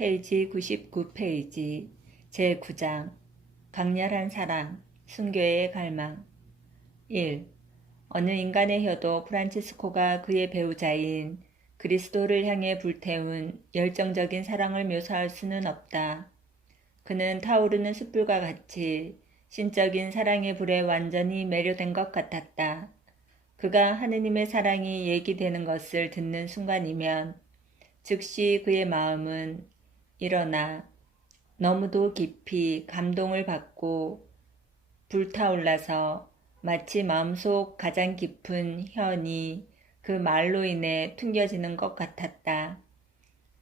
페이지 99페이지 제9장 강렬한 사랑, 순교의 갈망 1. 어느 인간의 혀도 프란치스코가 그의 배우자인 그리스도를 향해 불태운 열정적인 사랑을 묘사할 수는 없다. 그는 타오르는 숯불과 같이 신적인 사랑의 불에 완전히 매료된 것 같았다. 그가 하느님의 사랑이 얘기되는 것을 듣는 순간이면 즉시 그의 마음은 일어나 너무도 깊이 감동을 받고 불타올라서 마치 마음속 가장 깊은 현이 그 말로 인해 퉁겨지는 것 같았다.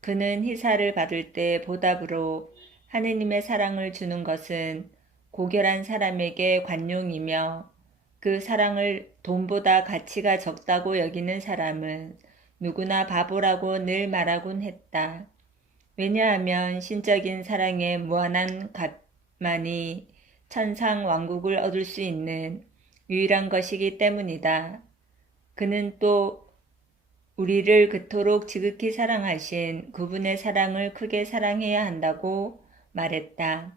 그는 희사를 받을 때 보답으로 하느님의 사랑을 주는 것은 고결한 사람에게 관용이며 그 사랑을 돈보다 가치가 적다고 여기는 사람은 누구나 바보라고 늘 말하곤 했다. 왜냐하면 신적인 사랑의 무한한 값만이 천상 왕국을 얻을 수 있는 유일한 것이기 때문이다. 그는 또 우리를 그토록 지극히 사랑하신 그분의 사랑을 크게 사랑해야 한다고 말했다.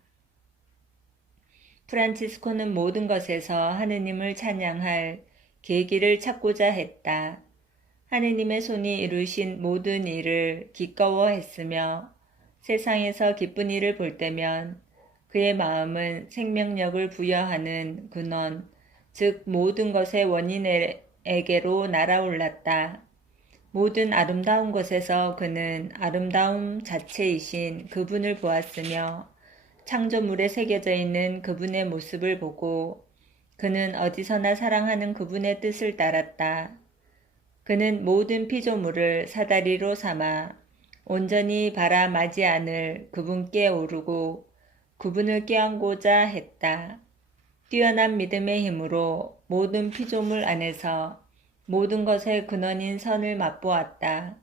프란치스코는 모든 것에서 하느님을 찬양할 계기를 찾고자 했다. 하느님의 손이 이루신 모든 일을 기꺼워했으며 세상에서 기쁜 일을 볼 때면 그의 마음은 생명력을 부여하는 근원, 즉 모든 것의 원인에게로 날아올랐다. 모든 아름다운 것에서 그는 아름다움 자체이신 그분을 보았으며 창조물에 새겨져 있는 그분의 모습을 보고 그는 어디서나 사랑하는 그분의 뜻을 따랐다. 그는 모든 피조물을 사다리로 삼아 온전히 바라마지 않을 그분께 오르고 그분을 껴안고자 했다. 뛰어난 믿음의 힘으로 모든 피조물 안에서 모든 것의 근원인 선을 맛보았다.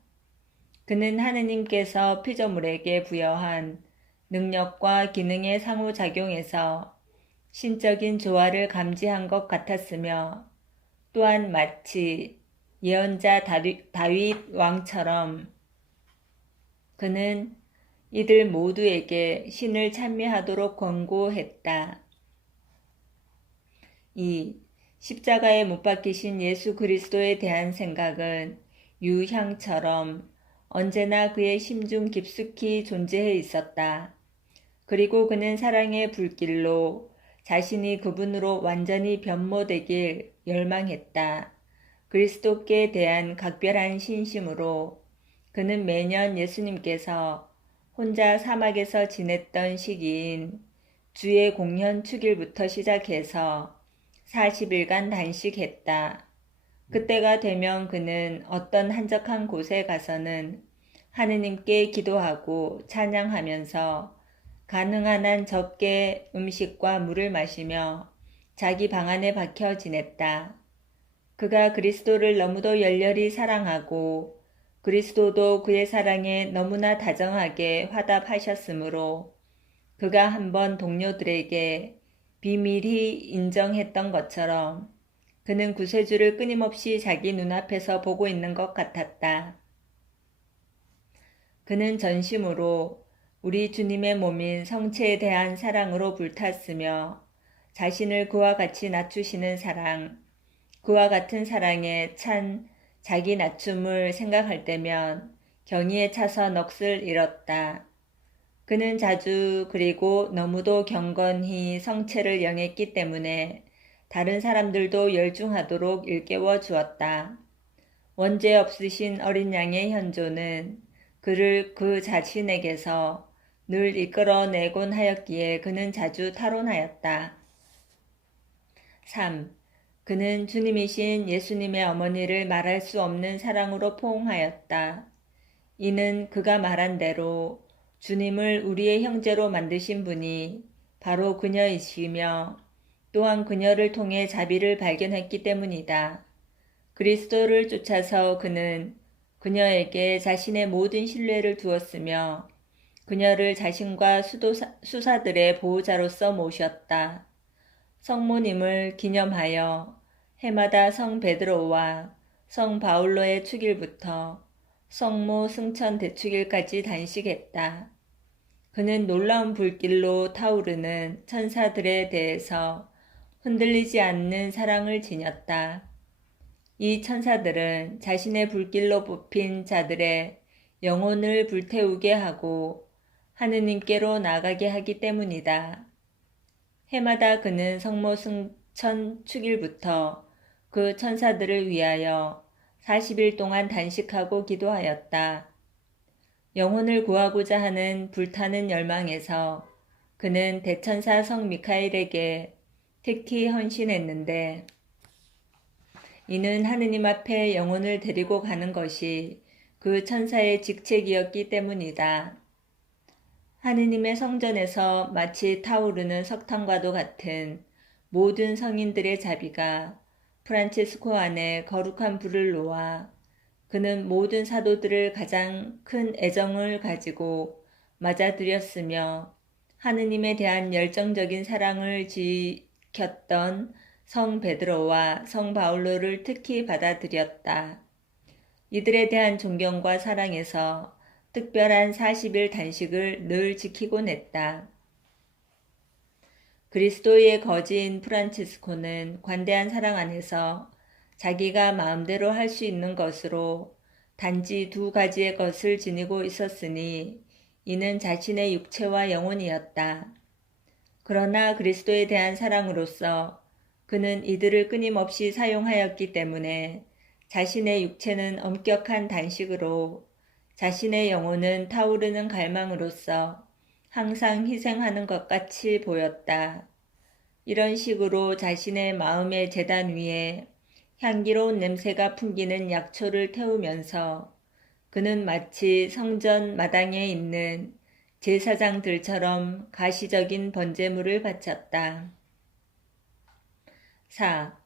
그는 하느님께서 피조물에게 부여한 능력과 기능의 상호작용에서 신적인 조화를 감지한 것 같았으며 또한 마치 예언자 다윗 왕처럼 그는 이들 모두에게 신을 찬미하도록 권고했다. 2. 십자가에 못 박히신 예수 그리스도에 대한 생각은 유향처럼 언제나 그의 심중 깊숙이 존재해 있었다. 그리고 그는 사랑의 불길로 자신이 그분으로 완전히 변모되길 열망했다. 그리스도께 대한 각별한 신심으로 그는 매년 예수님께서 혼자 사막에서 지냈던 시기인 주의 공현 축일부터 시작해서 40일간 단식했다. 그때가 되면 그는 어떤 한적한 곳에 가서는 하느님께 기도하고 찬양하면서 가능한 한 적게 음식과 물을 마시며 자기 방 안에 박혀 지냈다. 그가 그리스도를 너무도 열렬히 사랑하고 그리스도도 그의 사랑에 너무나 다정하게 화답하셨으므로 그가 한번 동료들에게 비밀히 인정했던 것처럼 그는 구세주를 끊임없이 자기 눈앞에서 보고 있는 것 같았다. 그는 전심으로 우리 주님의 몸인 성체에 대한 사랑으로 불탔으며 자신을 그와 같이 낮추시는 사랑, 그와 같은 사랑에 찬 자기 낮춤을 생각할 때면 경의에 차서 넋을 잃었다. 그는 자주 그리고 너무도 경건히 성체를 영했기 때문에 다른 사람들도 열중하도록 일깨워 주었다. 원죄 없으신 어린 양의 현존은 그를 그 자신에게서 늘 이끌어내곤 하였기에 그는 자주 타론하였다. 3. 그는 주님이신 예수님의 어머니를 말할 수 없는 사랑으로 포옹하였다. 이는 그가 말한 대로 주님을 우리의 형제로 만드신 분이 바로 그녀이시며 또한 그녀를 통해 자비를 발견했기 때문이다. 그리스도를 쫓아서 그는 그녀에게 자신의 모든 신뢰를 두었으며 그녀를 자신과 수사들의 보호자로서 모셨다. 성모님을 기념하여 해마다 성 베드로와 성 바울로의 축일부터 성모 승천 대축일까지 단식했다. 그는 놀라운 불길로 타오르는 천사들에 대해서 흔들리지 않는 사랑을 지녔다. 이 천사들은 자신의 불길로 뽑힌 자들의 영혼을 불태우게 하고 하느님께로 나가게 하기 때문이다. 해마다 그는 성모 승천 축일부터 그 천사들을 위하여 40일 동안 단식하고 기도하였다. 영혼을 구하고자 하는 불타는 열망에서 그는 대천사 성 미카엘에게 특히 헌신했는데 이는 하느님 앞에 영혼을 데리고 가는 것이 그 천사의 직책이었기 때문이다. 하느님의 성전에서 마치 타오르는 석탄과도 같은 모든 성인들의 자비가 프란체스코 안에 거룩한 불을 놓아 그는 모든 사도들을 가장 큰 애정을 가지고 맞아들였으며 하느님에 대한 열정적인 사랑을 지켰던 성 베드로와 성 바울로를 특히 받아들였다. 이들에 대한 존경과 사랑에서 특별한 40일 단식을 늘 지키곤 했다. 그리스도의 거지인 프란치스코는 관대한 사랑 안에서 자기가 마음대로 할 수 있는 것으로 단지 두 가지의 것을 지니고 있었으니 이는 자신의 육체와 영혼이었다. 그러나 그리스도에 대한 사랑으로서 그는 이들을 끊임없이 사용하였기 때문에 자신의 육체는 엄격한 단식으로 자신의 영혼은 타오르는 갈망으로서 항상 희생하는 것 같이 보였다. 이런 식으로 자신의 마음의 제단 위에 향기로운 냄새가 풍기는 약초를 태우면서 그는 마치 성전 마당에 있는 제사장들처럼 가시적인 번제물을 바쳤다. 4.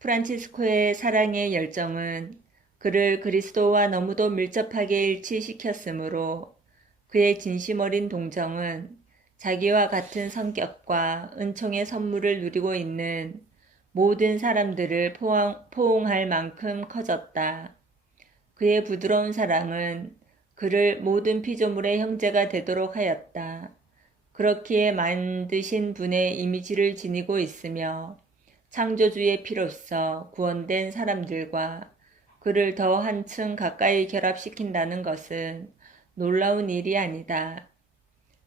프란치스코의 사랑의 열정은 그를 그리스도와 너무도 밀접하게 일치시켰으므로 그의 진심 어린 동정은 자기와 같은 성격과 은총의 선물을 누리고 있는 모든 사람들을 포옹할 만큼 커졌다. 그의 부드러운 사랑은 그를 모든 피조물의 형제가 되도록 하였다. 그렇기에 만드신 분의 이미지를 지니고 있으며 창조주의 피로써 구원된 사람들과 그를 더 한층 가까이 결합시킨다는 것은 놀라운 일이 아니다.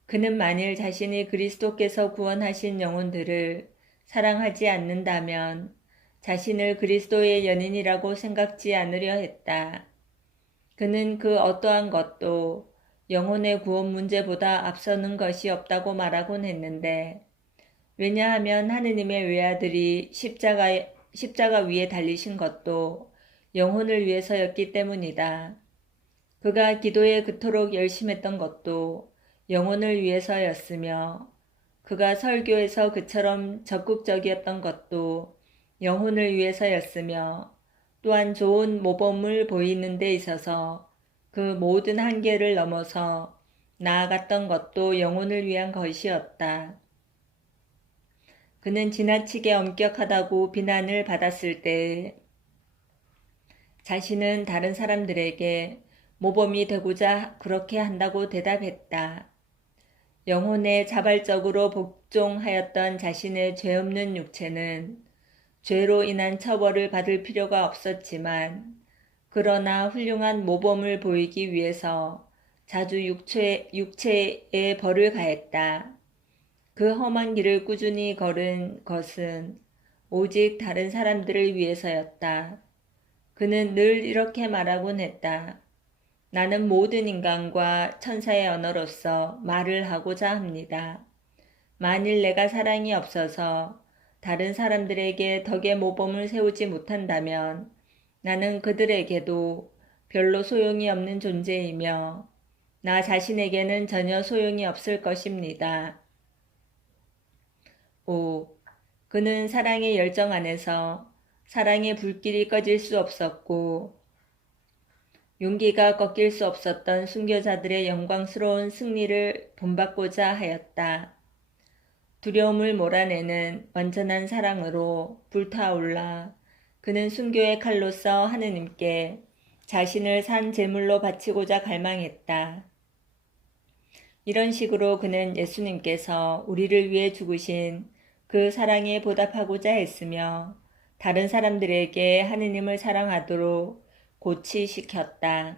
그는 만일 자신이 그리스도께서 구원하신 영혼들을 사랑하지 않는다면 자신을 그리스도의 연인이라고 생각지 않으려 했다. 그는 그 어떠한 것도 영혼의 구원 문제보다 앞서는 것이 없다고 말하곤 했는데 왜냐하면 하느님의 외아들이 십자가 위에 달리신 것도 영혼을 위해서였기 때문이다. 그가 기도에 그토록 열심했던 것도 영혼을 위해서였으며 그가 설교에서 그처럼 적극적이었던 것도 영혼을 위해서였으며 또한 좋은 모범을 보이는 데 있어서 그 모든 한계를 넘어서 나아갔던 것도 영혼을 위한 것이었다. 그는 지나치게 엄격하다고 비난을 받았을 때 자신은 다른 사람들에게 모범이 되고자 그렇게 한다고 대답했다. 영혼에 자발적으로 복종하였던 자신의 죄 없는 육체는 죄로 인한 처벌을 받을 필요가 없었지만 그러나 훌륭한 모범을 보이기 위해서 자주 육체에 벌을 가했다. 그 험한 길을 꾸준히 걸은 것은 오직 다른 사람들을 위해서였다. 그는 늘 이렇게 말하곤 했다. 나는 모든 인간과 천사의 언어로서 말을 하고자 합니다. 만일 내가 사랑이 없어서 다른 사람들에게 덕의 모범을 세우지 못한다면 나는 그들에게도 별로 소용이 없는 존재이며 나 자신에게는 전혀 소용이 없을 것입니다. 5. 그는 사랑의 열정 안에서 사랑의 불길이 꺼질 수 없었고 용기가 꺾일 수 없었던 순교자들의 영광스러운 승리를 본받고자 하였다. 두려움을 몰아내는 완전한 사랑으로 불타올라 그는 순교의 칼로서 하느님께 자신을 산 제물로 바치고자 갈망했다. 이런 식으로 그는 예수님께서 우리를 위해 죽으신 그 사랑에 보답하고자 했으며 다른 사람들에게 하느님을 사랑하도록 고치시켰다.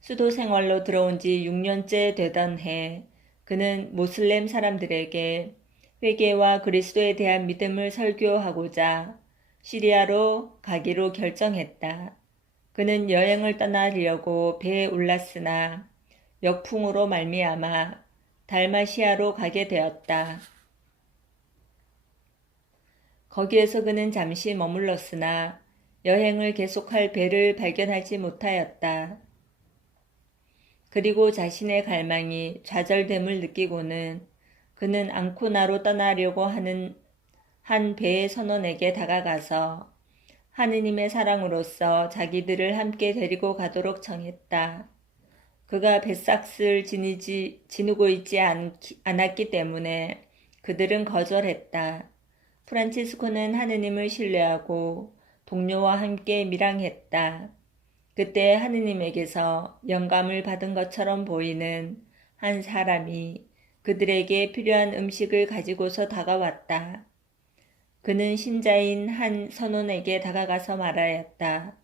수도 생활로 들어온 지 6년째 되던 해, 그는 모슬렘 사람들에게 회개와 그리스도에 대한 믿음을 설교하고자 시리아로 가기로 결정했다. 그는 여행을 떠나려고 배에 올랐으나 역풍으로 말미암아 달마시아로 가게 되었다. 거기에서 그는 잠시 머물렀으나 여행을 계속할 배를 발견하지 못하였다. 그리고 자신의 갈망이 좌절됨을 느끼고는 그는 앙코나로 떠나려고 하는 한 배의 선원에게 다가가서 하느님의 사랑으로서 자기들을 함께 데리고 가도록 청했다. 그가 뱃삭을 지니고 있지 않았기 때문에 그들은 거절했다. 프란치스코는 하느님을 신뢰하고 동료와 함께 밀항했다. 그때 하느님에게서 영감을 받은 것처럼 보이는 한 사람이 그들에게 필요한 음식을 가지고서 다가왔다. 그는 신자인 한 선원에게 다가가서 말하였다.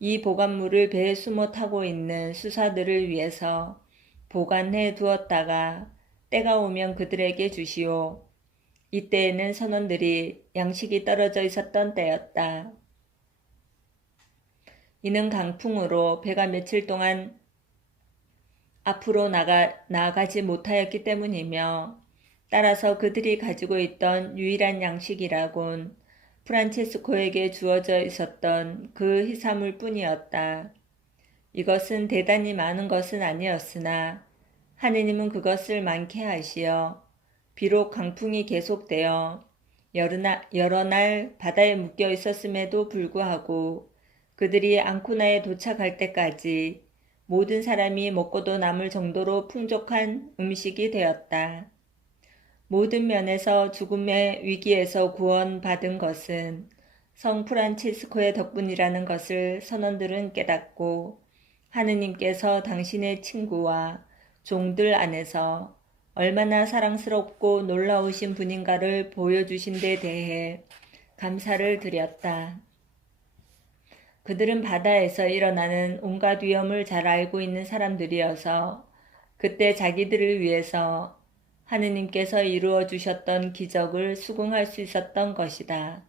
이 보관물을 배에 숨어 타고 있는 수사들을 위해서 보관해 두었다가 때가 오면 그들에게 주시오. 이때에는 선원들이 양식이 떨어져 있었던 때였다. 이는 강풍으로 배가 며칠 동안 앞으로 나아가지 못하였기 때문이며 따라서 그들이 가지고 있던 유일한 양식이라곤 프란체스코에게 주어져 있었던 그 희사물 뿐이었다. 이것은 대단히 많은 것은 아니었으나 하느님은 그것을 많게 하시어 비록 강풍이 계속되어 여러 날 바다에 묶여 있었음에도 불구하고 그들이 앙코나에 도착할 때까지 모든 사람이 먹고도 남을 정도로 풍족한 음식이 되었다. 모든 면에서 죽음의 위기에서 구원받은 것은 성 프란치스코의 덕분이라는 것을 선원들은 깨닫고 하느님께서 당신의 친구와 종들 안에서 얼마나 사랑스럽고 놀라우신 분인가를 보여주신 데 대해 감사를 드렸다. 그들은 바다에서 일어나는 온갖 위험을 잘 알고 있는 사람들이어서 그때 자기들을 위해서 하느님께서 이루어 주셨던 기적을 수긍할 수 있었던 것이다.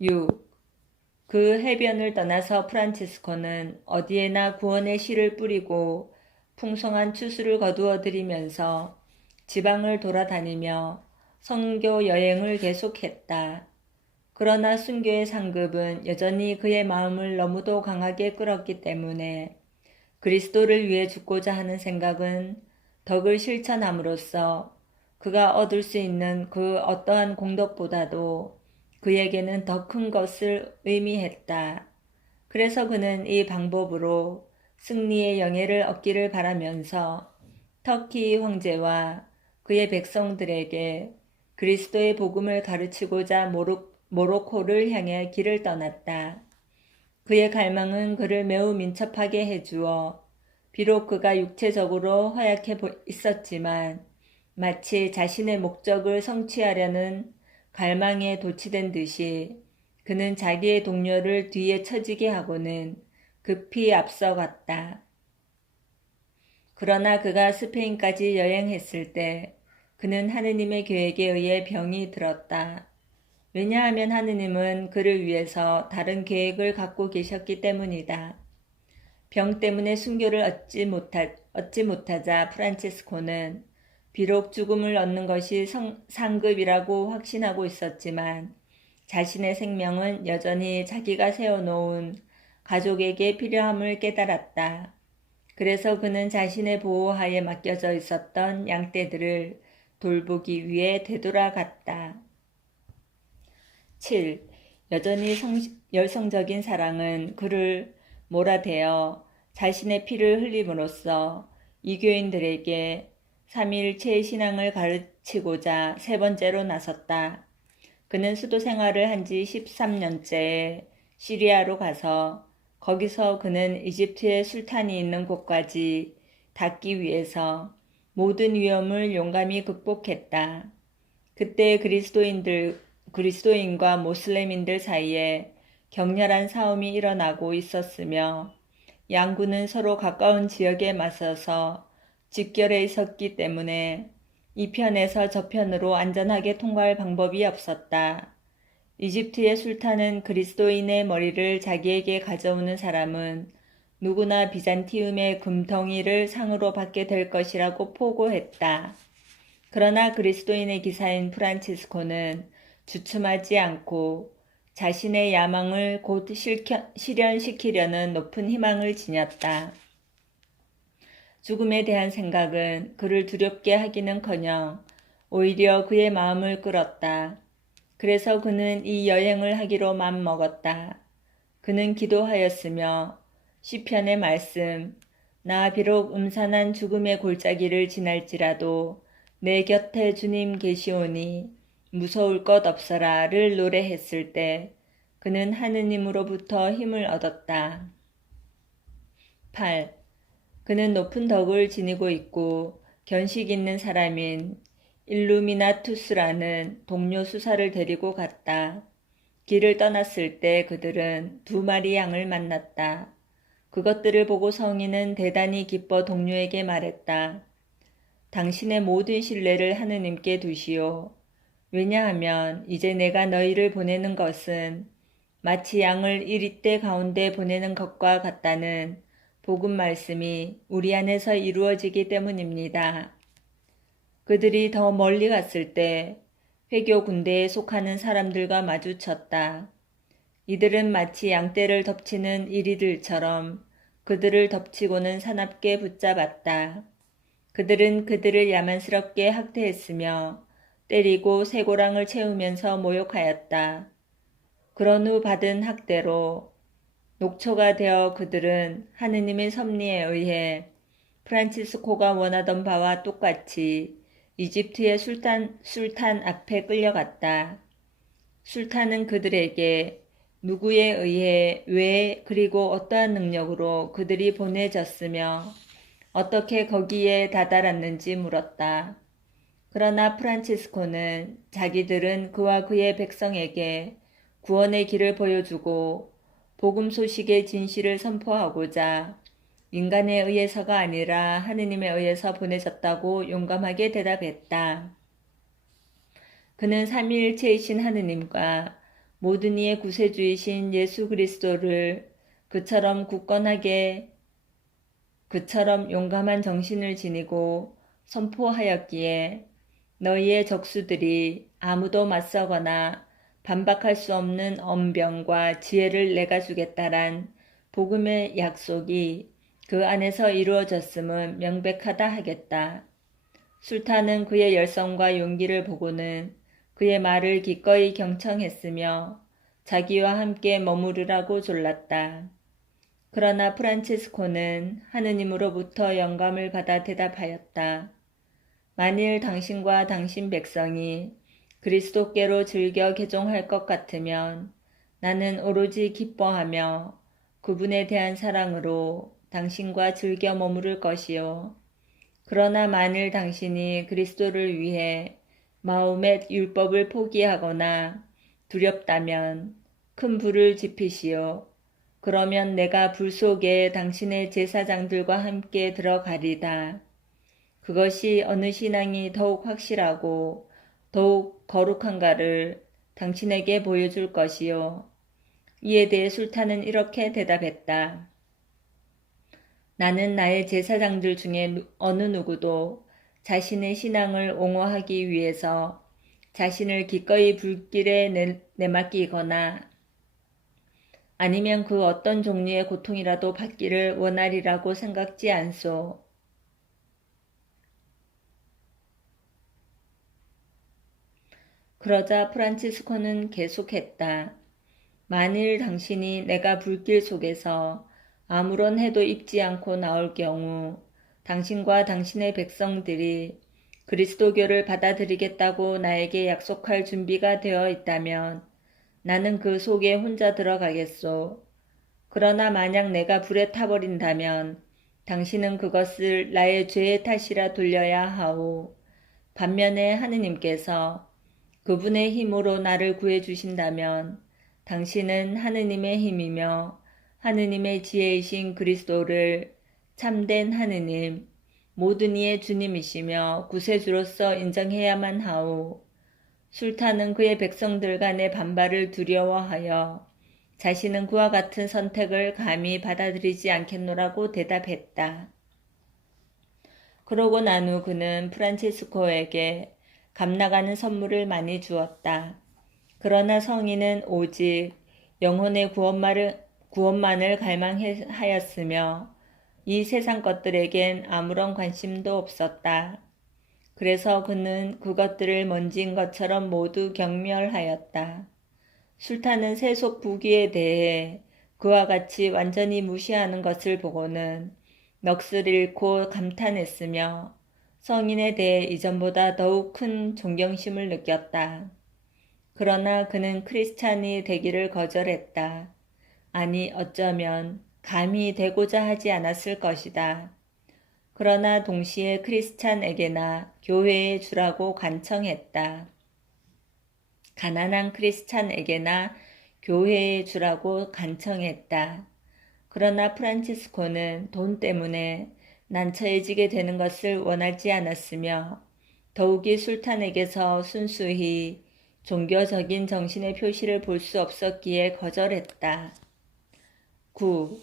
6. 그 해변을 떠나서 프란치스코는 어디에나 구원의 씨를 뿌리고 풍성한 추수를 거두어 들이면서 지방을 돌아다니며 선교 여행을 계속했다. 그러나 순교의 상급은 여전히 그의 마음을 너무도 강하게 끌었기 때문에 그리스도를 위해 죽고자 하는 생각은 덕을 실천함으로써 그가 얻을 수 있는 그 어떠한 공덕보다도 그에게는 더 큰 것을 의미했다. 그래서 그는 이 방법으로 승리의 영예를 얻기를 바라면서 터키 황제와 그의 백성들에게 그리스도의 복음을 가르치고자 모로코를 향해 길을 떠났다. 그의 갈망은 그를 매우 민첩하게 해주어 비록 그가 육체적으로 허약해 있었지만 마치 자신의 목적을 성취하려는 갈망에 도취된 듯이 그는 자기의 동료를 뒤에 처지게 하고는 급히 앞서갔다. 그러나 그가 스페인까지 여행했을 때 그는 하느님의 계획에 의해 병이 들었다. 왜냐하면 하느님은 그를 위해서 다른 계획을 갖고 계셨기 때문이다. 병 때문에 순교를 얻지 못하자 프란체스코는 비록 죽음을 얻는 것이 상급이라고 확신하고 있었지만 자신의 생명은 여전히 자기가 세워놓은 가족에게 필요함을 깨달았다. 그래서 그는 자신의 보호하에 맡겨져 있었던 양떼들을 돌보기 위해 되돌아갔다. 7. 여전히 열성적인 사랑은 그를 몰아대어 자신의 피를 흘림으로써 이교인들에게 삼위일체의 신앙을 가르치고자 세 번째로 나섰다. 그는 수도 생활을 한 지 13년째에 시리아로 가서 거기서 그는 이집트의 술탄이 있는 곳까지 닿기 위해서 모든 위험을 용감히 극복했다. 그때 그리스도인과 모슬렘인들 사이에 격렬한 싸움이 일어나고 있었으며 양군은 서로 가까운 지역에 맞서서 직결해 있었기 때문에 이 편에서 저 편으로 안전하게 통과할 방법이 없었다. 이집트의 술탄은 그리스도인의 머리를 자기에게 가져오는 사람은 누구나 비잔티움의 금덩이를 상으로 받게 될 것이라고 포고했다. 그러나 그리스도인의 기사인 프란치스코는 주춤하지 않고 자신의 야망을 곧 실현시키려는 높은 희망을 지녔다. 죽음에 대한 생각은 그를 두렵게 하기는커녕 오히려 그의 마음을 끌었다. 그래서 그는 이 여행을 하기로 맘먹었다. 그는 기도하였으며 시편의 말씀, 나 비록 음산한 죽음의 골짜기를 지날지라도 내 곁에 주님 계시오니 무서울 것 없어라를 노래했을 때 그는 하느님으로부터 힘을 얻었다. 8. 그는 높은 덕을 지니고 있고 견식 있는 사람인 일루미나투스라는 동료 수사를 데리고 갔다. 길을 떠났을 때 그들은 2마리 양을 만났다. 그것들을 보고 성인은 대단히 기뻐 동료에게 말했다. 당신의 모든 신뢰를 하느님께 두시오. 왜냐하면 이제 내가 너희를 보내는 것은 마치 양을 이리떼 가운데 보내는 것과 같다는 복음 말씀이 우리 안에서 이루어지기 때문입니다. 그들이 더 멀리 갔을 때 회교 군대에 속하는 사람들과 마주쳤다. 이들은 마치 양떼를 덮치는 이리들처럼 그들을 덮치고는 사납게 붙잡았다. 그들은 그들을 야만스럽게 학대했으며 때리고 쇠고랑을 채우면서 모욕하였다. 그런 후 받은 학대로 녹초가 되어 그들은 하느님의 섭리에 의해 프란치스코가 원하던 바와 똑같이 이집트의 술탄 앞에 끌려갔다. 술탄은 그들에게 누구에 의해 왜 그리고 어떠한 능력으로 그들이 보내졌으며 어떻게 거기에 다다랐는지 물었다. 그러나 프란치스코는 자기들은 그와 그의 백성에게 구원의 길을 보여주고 복음 소식의 진실을 선포하고자 인간에 의해서가 아니라 하느님에 의해서 보내졌다고 용감하게 대답했다. 그는 삼위일체이신 하느님과 모든 이의 구세주이신 예수 그리스도를 그처럼 용감한 정신을 지니고 선포하였기에 너희의 적수들이 아무도 맞서거나 반박할 수 없는 언병과 지혜를 내가 주겠다란 복음의 약속이 그 안에서 이루어졌음은 명백하다 하겠다. 술탄은 그의 열성과 용기를 보고는 그의 말을 기꺼이 경청했으며 자기와 함께 머무르라고 졸랐다. 그러나 프란치스코는 하느님으로부터 영감을 받아 대답하였다. 만일 당신과 당신 백성이 그리스도께로 즐겨 개종할 것 같으면 나는 오로지 기뻐하며 그분에 대한 사랑으로 당신과 즐겨 머무를 것이요. 그러나 만일 당신이 그리스도를 위해 마호멧 율법을 포기하거나 두렵다면 큰 불을 지피시오. 그러면 내가 불 속에 당신의 제사장들과 함께 들어가리다. 그것이 어느 신앙이 더욱 확실하고 더욱 거룩한가를 당신에게 보여줄 것이요. 이에 대해 술탄은 이렇게 대답했다. 나는 나의 제사장들 중에 어느 누구도 자신의 신앙을 옹호하기 위해서 자신을 기꺼이 불길에 내맡기거나 아니면 그 어떤 종류의 고통이라도 받기를 원하리라고 생각지 않소. 그러자 프란치스코는 계속했다. 만일 당신이 내가 불길 속에서 아무런 해도 입지 않고 나올 경우 당신과 당신의 백성들이 그리스도교를 받아들이겠다고 나에게 약속할 준비가 되어 있다면 나는 그 속에 혼자 들어가겠소. 그러나 만약 내가 불에 타버린다면 당신은 그것을 나의 죄의 탓이라 돌려야 하오. 반면에 하느님께서 그분의 힘으로 나를 구해주신다면 당신은 하느님의 힘이며 하느님의 지혜이신 그리스도를 참된 하느님, 모든 이의 주님이시며 구세주로서 인정해야만 하오. 술탄은 그의 백성들 간의 반발을 두려워하여 자신은 그와 같은 선택을 감히 받아들이지 않겠노라고 대답했다. 그러고 난 후 그는 프란체스코에게 값나가는 선물을 많이 주었다. 그러나 성인은 오직 영혼의 구원만을 갈망하였으며 이 세상 것들에겐 아무런 관심도 없었다. 그래서 그는 그것들을 먼지인 것처럼 모두 경멸하였다. 술탄은 세속 부귀에 대해 그와 같이 완전히 무시하는 것을 보고는 넋을 잃고 감탄했으며 성인에 대해 이전보다 더욱 큰 존경심을 느꼈다. 그러나 그는 크리스찬이 되기를 거절했다. 아니 어쩌면 감히 되고자 하지 않았을 것이다. 그러나 동시에 크리스찬에게나 교회에 주라고 간청했다. 가난한 크리스찬에게나 교회에 주라고 간청했다. 그러나 프란치스코는 돈 때문에 난처해지게 되는 것을 원하지 않았으며 더욱이 술탄에게서 순수히 종교적인 정신의 표시를 볼 수 없었기에 거절했다. 9.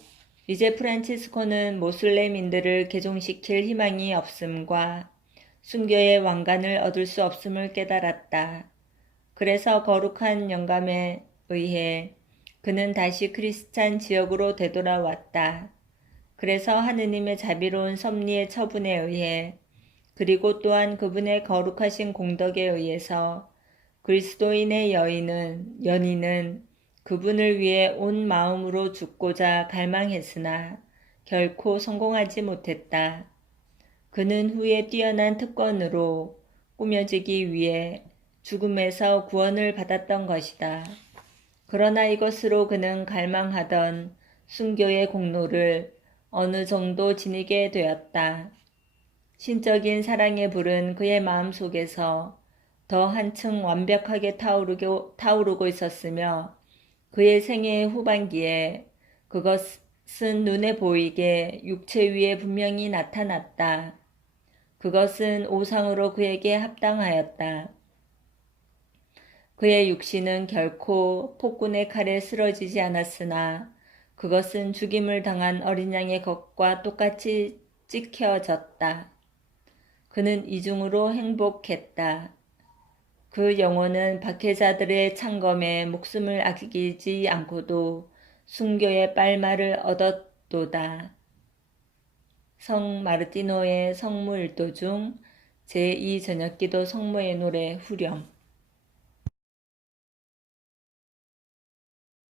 이제 프란치스코는 모슬렘인들을 개종시킬 희망이 없음과 순교의 왕관을 얻을 수 없음을 깨달았다. 그래서 거룩한 영감에 의해 그는 다시 크리스찬 지역으로 되돌아왔다. 그래서 하느님의 자비로운 섭리의 처분에 의해 그리고 또한 그분의 거룩하신 공덕에 의해서 그리스도인의 연인은 그분을 위해 온 마음으로 죽고자 갈망했으나 결코 성공하지 못했다. 그는 후에 뛰어난 특권으로 꾸며지기 위해 죽음에서 구원을 받았던 것이다. 그러나 이것으로 그는 갈망하던 순교의 공로를 어느 정도 지니게 되었다. 신적인 사랑의 불은 그의 마음 속에서 더 한층 완벽하게 타오르고 있었으며 그의 생애의 후반기에 그것은 눈에 보이게 육체 위에 분명히 나타났다. 그것은 오상으로 그에게 합당하였다. 그의 육신은 결코 폭군의 칼에 쓰러지지 않았으나 그것은 죽임을 당한 어린 양의 것과 똑같이 찍혀졌다. 그는 이중으로 행복했다. 그 영혼은 박해자들의 창검에 목숨을 아끼지 않고도 순교의 빨마를 얻었도다. 성 마르티노의 성무 일도 중 제2 저녁기도 성모의 노래 후렴.